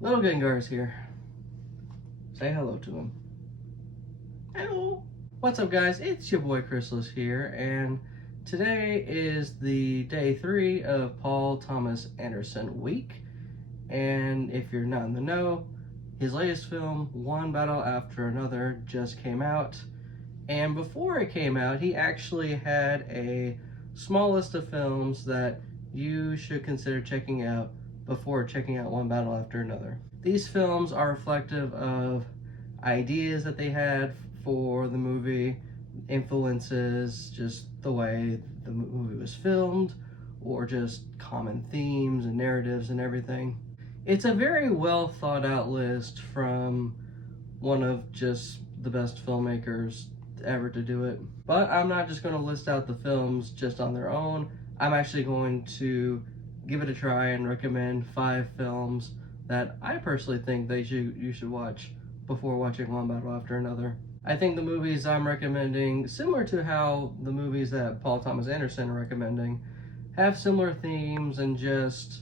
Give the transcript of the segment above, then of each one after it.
Little Gengar's here. Say hello to him. Hello. What's up, guys? It's your boy Chrysalis here, and today is the day 3 of Paul Thomas Anderson week. And if you're not in the know, his latest film, One Battle After Another, just came out. And before it came out, he actually had a small list of films that you should consider checking out before checking out One Battle After Another. These films are reflective of ideas that they had for the movie, influences, just the way the movie was filmed, or just common themes and narratives and everything. It's a very well thought out list from one of just the best filmmakers ever to do it. But I'm not just going to list out the films just on their own. I'm actually going to give it a try and recommend 5 films that I personally think you should watch before watching One Battle After Another. I think the movies I'm recommending, similar to how the movies that Paul Thomas Anderson are recommending, have similar themes and just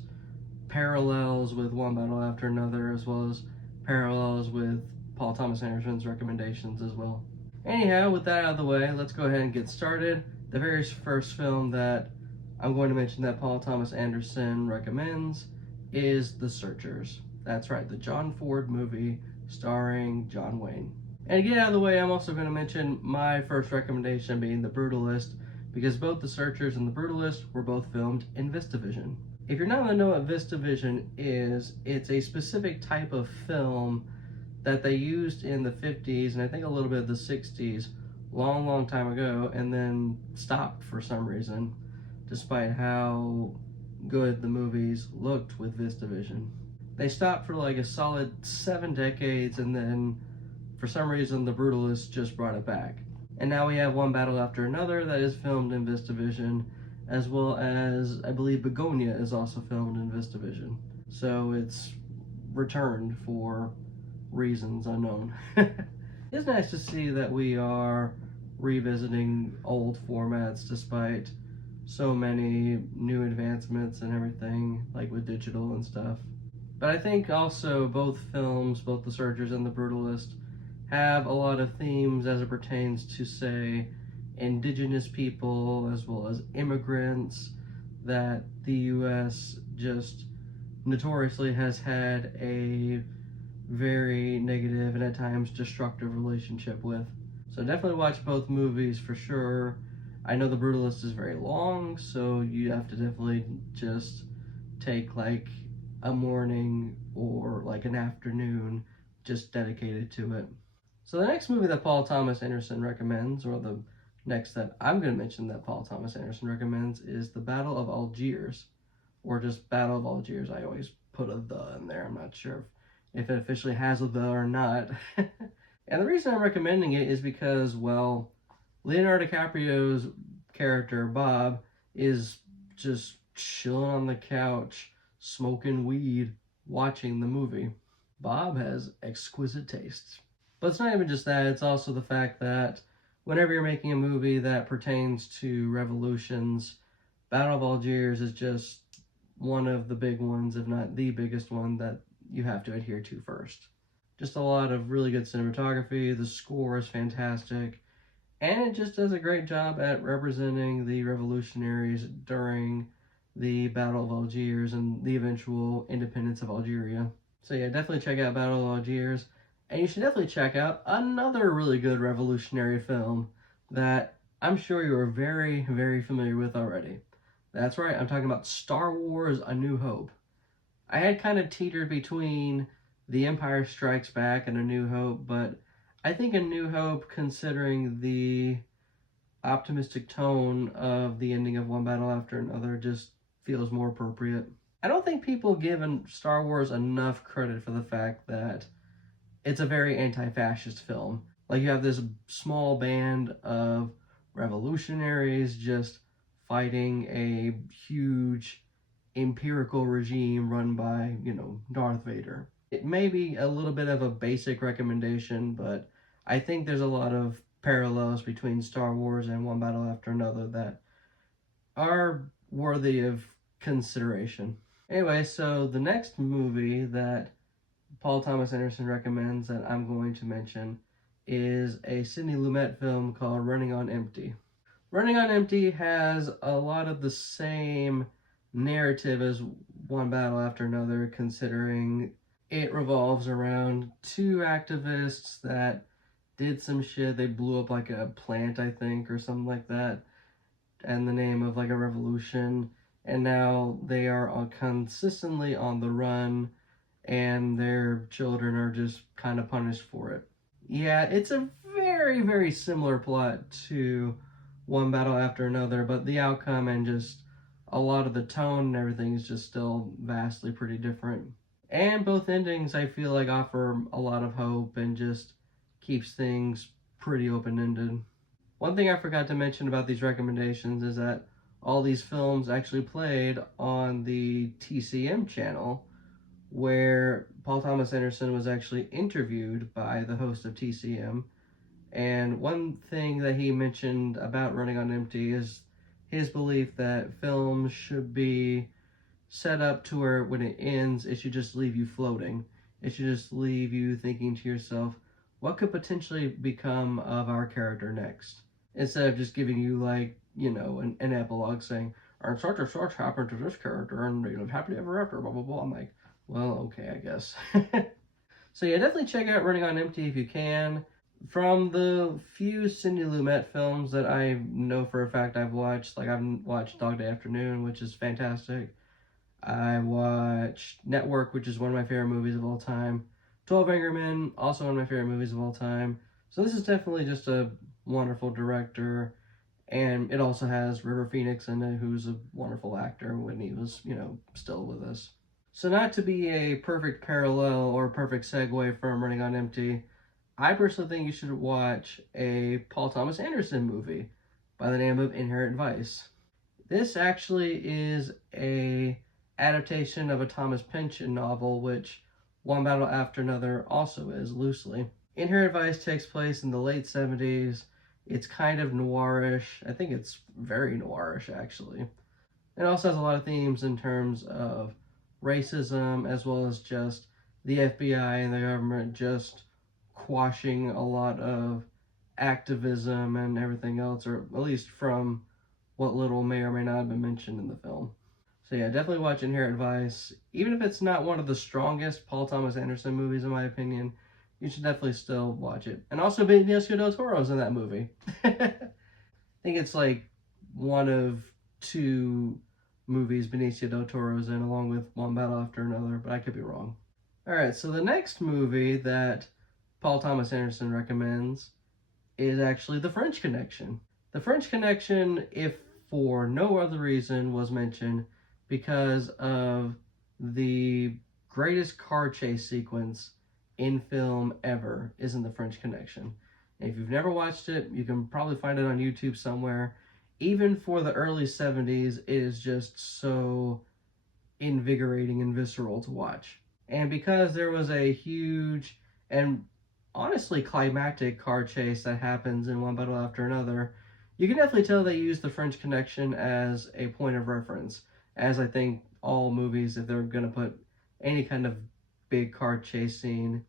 parallels with One Battle After Another, as well as parallels with Paul Thomas Anderson's recommendations as well. Anyhow, with that out of the way, let's go ahead and get started. The very first film that I'm going to mention that Paul Thomas Anderson recommends is The Searchers. That's right, the John Ford movie starring John Wayne. And to get out of the way, I'm also going to mention my first recommendation being The Brutalist, because both The Searchers and The Brutalist were both filmed in VistaVision. If you're not going to know what VistaVision is, it's a specific type of film that they used in the 50s and I think a little bit of the 60s, long time ago, and then stopped for some reason, despite how good the movies looked with VistaVision. They stopped for like a solid 7 decades, and then for some reason The Brutalist just brought it back. And now we have One Battle After Another that is filmed in VistaVision, as well as I believe Begonia is also filmed in VistaVision. So it's returned for reasons unknown. It's nice to see that we are revisiting old formats despite so many new advancements and everything, like with digital and stuff. But I think also both films, both The Searchers and The Brutalist, have a lot of themes as it pertains to, say, indigenous people as well as immigrants, that the US just notoriously has had a very negative and at times destructive relationship with. So definitely watch both movies for sure. I know The Brutalist is very long, so you have to definitely just take like a morning or like an afternoon just dedicated to it. So the next movie that Paul Thomas Anderson recommends, or the next that I'm going to mention that Paul Thomas Anderson recommends, is The Battle of Algiers, or just Battle of Algiers. I always put a "the" in there. I'm not sure if it officially has a "the" or not. And the reason I'm recommending it is because, well, Leonardo DiCaprio's character, Bob, is just chilling on the couch, smoking weed, watching the movie. Bob has exquisite taste. But it's not even just that, it's also the fact that whenever you're making a movie that pertains to revolutions, Battle of Algiers is just one of the big ones, if not the biggest one, that you have to adhere to first. Just a lot of really good cinematography, the score is fantastic, and it just does a great job at representing the revolutionaries during the Battle of Algiers and the eventual independence of Algeria. So yeah, definitely check out Battle of Algiers, and you should definitely check out another really good revolutionary film that I'm sure you are very familiar with already. That's right, I'm talking about Star Wars: A New Hope. I had kind of teetered between The Empire Strikes Back and A New Hope, but I think A New Hope, considering the optimistic tone of the ending of One Battle After Another, just feels more appropriate. I don't think people give Star Wars enough credit for the fact that it's a very anti-fascist film. Like, you have this small band of revolutionaries just fighting a huge empirical regime run by, Darth Vader. It may be a little bit of a basic recommendation, but I think there's a lot of parallels between Star Wars and One Battle After Another that are worthy of consideration. Anyway, so the next movie that Paul Thomas Anderson recommends that I'm going to mention is a Sidney Lumet film called Running on Empty. Running on Empty has a lot of the same narrative as One Battle After Another, considering it revolves around two activists that did some shit. They blew up like a plant, I think, or something like that, in the name of like a revolution. And now they are consistently on the run, and their children are just kind of punished for it. Yeah, it's a very, very similar plot to One Battle After Another, but the outcome and just a lot of the tone and everything is just still vastly pretty different. And both endings, I feel like, offer a lot of hope and just keeps things pretty open-ended. One thing I forgot to mention about these recommendations is that all these films actually played on the TCM channel, where Paul Thomas Anderson was actually interviewed by the host of TCM. And one thing that he mentioned about Running on Empty is his belief that films should be set up to where when it ends, it should just leave you floating. It should just leave you thinking to yourself, what could potentially become of our character next? Instead of just giving you, like, you know, an epilogue saying, and such happened to this character, and they live happily ever after, blah, blah, blah. I'm like, well, okay, I guess. So yeah, definitely check out Running on Empty if you can. From the few Sidney Lumet films that I know for a fact I've watched, like I've watched Dog Day Afternoon, which is fantastic. I watched Network, which is one of my favorite movies of all time. 12 Angry Men, also one of my favorite movies of all time. So this is definitely just a wonderful director. And it also has River Phoenix in it, who's a wonderful actor when he was, you know, still with us. So not to be a perfect parallel or perfect segue from Running on Empty, I personally think you should watch a Paul Thomas Anderson movie by the name of Inherent Vice. This actually is a adaptation of a Thomas Pynchon novel, which One Battle After Another also is, loosely. Inherent Vice takes place in the late 70s. It's kind of noirish. I think it's very noirish, actually. It also has a lot of themes in terms of racism, as well as just the FBI and the government just quashing a lot of activism and everything else, or at least from what little may or may not have been mentioned in the film. So yeah, definitely watch Inherent Vice. Even if it's not one of the strongest Paul Thomas Anderson movies, in my opinion, you should definitely still watch it. And also Benicio del Toro's in that movie. I think it's like one of two movies Benicio del Toro's in, along with One Battle After Another, but I could be wrong. Alright, so the next movie that Paul Thomas Anderson recommends is actually The French Connection. The French Connection, if for no other reason, was mentioned because of the greatest car chase sequence in film ever is in The French Connection. And if you've never watched it, you can probably find it on YouTube somewhere. Even for the early 70s, it is just so invigorating and visceral to watch. And because there was a huge and honestly climactic car chase that happens in One Battle After Another, you can definitely tell they used The French Connection as a point of reference, as I think all movies, if they're going to put any kind of big car chase scene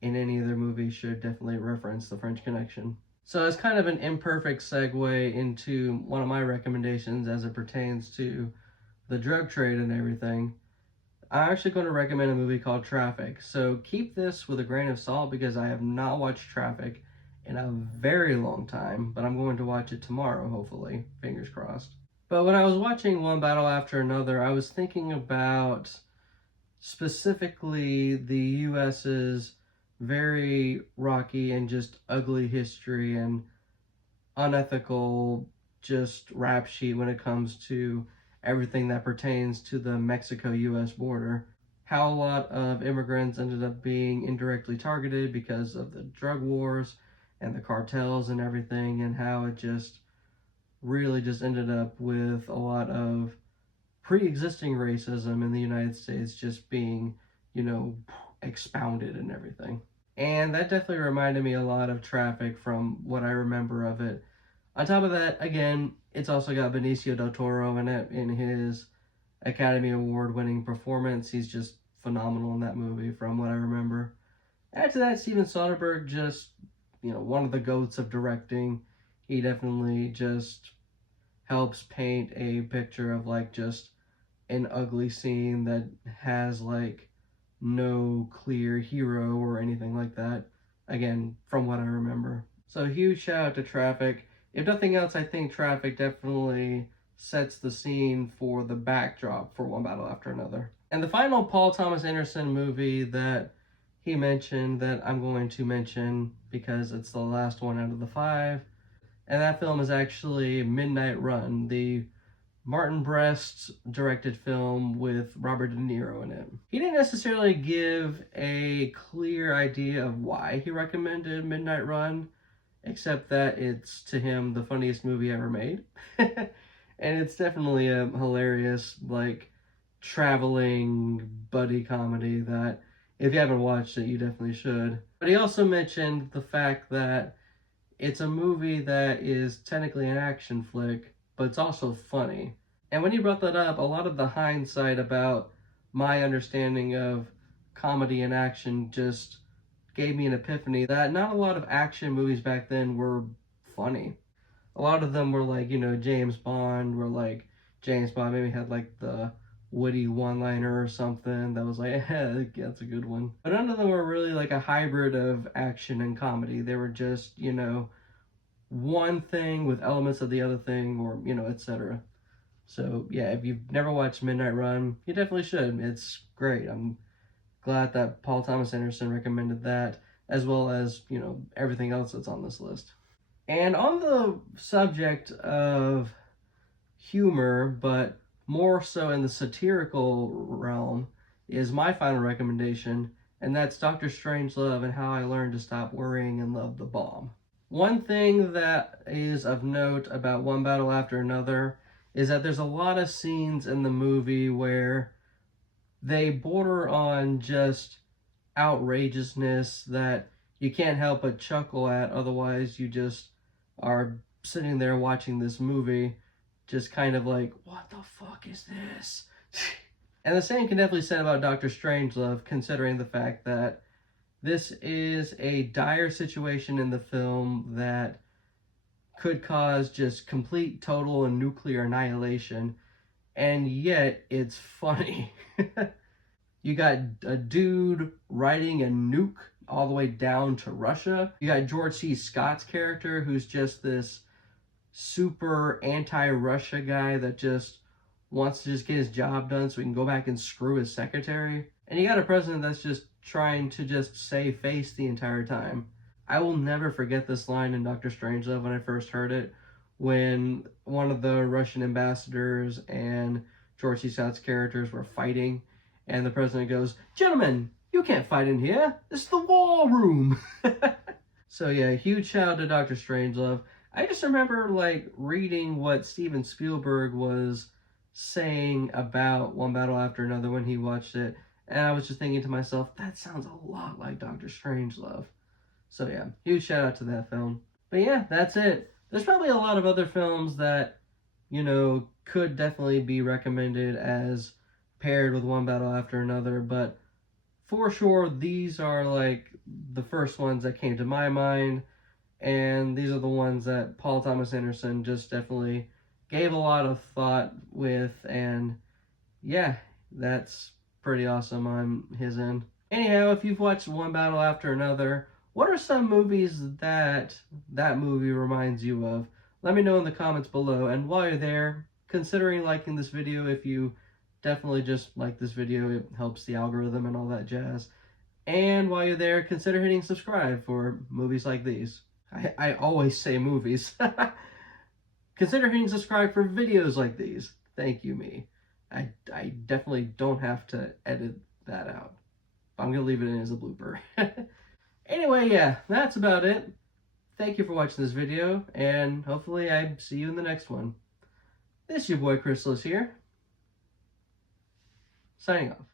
in any of their movies, should definitely reference The French Connection. So as kind of an imperfect segue into one of my recommendations as it pertains to the drug trade and everything, I'm actually going to recommend a movie called Traffic. So keep this with a grain of salt because I have not watched Traffic in a very long time, but I'm going to watch it tomorrow, hopefully. Fingers crossed. But when I was watching One Battle After Another, I was thinking about specifically the US's very rocky and just ugly history and unethical just rap sheet when it comes to everything that pertains to the Mexico-US border. How a lot of immigrants ended up being indirectly targeted because of the drug wars and the cartels and everything, and how it just really just ended up with a lot of pre-existing racism in the United States just being, you know, expounded and everything. And that definitely reminded me a lot of Traffic from what I remember of it. On top of that, again, it's also got Benicio del Toro in it in his Academy Award winning performance. He's just phenomenal in that movie from what I remember. Add to that, Steven Soderbergh, just, one of the goats of directing. He definitely just helps paint a picture of like just an ugly scene that has like no clear hero or anything like that. Again, from what I remember. So huge shout out to Traffic. If nothing else, I think Traffic definitely sets the scene for the backdrop for One Battle After Another. And the final Paul Thomas Anderson movie that he mentioned that I'm going to mention because it's the last one out of the 5, and that film is actually Midnight Run, the Martin Brest directed film with Robert De Niro in it. He didn't necessarily give a clear idea of why he recommended Midnight Run, except that it's, to him, the funniest movie ever made. And it's definitely a hilarious, like, traveling buddy comedy that, if you haven't watched it, you definitely should. But he also mentioned the fact that it's a movie that is technically an action flick, but it's also funny. And when he brought that up, a lot of the hindsight about my understanding of comedy and action just gave me an epiphany that not a lot of action movies back then were funny. A lot of them were like, James Bond, James Bond maybe had like the witty one-liner or something that was like, that's a good one. But none of them were really like a hybrid of action and comedy. They were just, one thing with elements of the other thing, or, etc. So yeah, if you've never watched Midnight Run, you definitely should. It's great. I'm glad that Paul Thomas Anderson recommended that, as well as, everything else that's on this list. And on the subject of humor, but more so in the satirical realm, is my final recommendation, and that's Dr. Strangelove and How I Learned to Stop Worrying and Love the Bomb. One thing that is of note about One Battle After Another is that there's a lot of scenes in the movie where they border on just outrageousness that you can't help but chuckle at, otherwise you just are sitting there watching this movie just kind of like, what the fuck is this? And the same can definitely be said about Dr. Strangelove, considering the fact that this is a dire situation in the film that could cause just complete, total, and nuclear annihilation, and yet it's funny. You got a dude riding a nuke all the way down to Russia. You got George C. Scott's character, who's just this super anti-Russia guy that just wants to just get his job done so he can go back and screw his secretary. And you got a president that's just trying to just save face the entire time. I will never forget this line in Dr. Strangelove when I first heard it, when one of the Russian ambassadors and George C. Scott's characters were fighting, and the president goes, "Gentlemen, you can't fight in here. This is the war room." So yeah, huge shout out to Dr. Strangelove. I just remember reading what Steven Spielberg was saying about One Battle After Another when he watched it, and I was just thinking to myself, that sounds a lot like Dr. Strangelove. So yeah, huge shout out to that film. But yeah, that's it. There's probably a lot of other films that, could definitely be recommended as paired with One Battle After Another, but for sure, these are the first ones that came to my mind, and these are the ones that Paul Thomas Anderson just definitely gave a lot of thought with, and yeah, that's pretty awesome on his end. Anyhow, if you've watched One Battle After Another, what are some movies that movie reminds you of? Let me know in the comments below, and while you're there, considering liking this video. If you definitely just like this video, it helps the algorithm and all that jazz. And while you're there, consider hitting subscribe for movies like these. I always say movies. Consider hitting subscribe for videos like these. Thank you, me. I definitely don't have to edit that out. I'm going to leave it in as a blooper. Anyway, yeah, that's about it. Thank you for watching this video, and hopefully I see you in the next one. This is your boy Chrysalis here, signing off.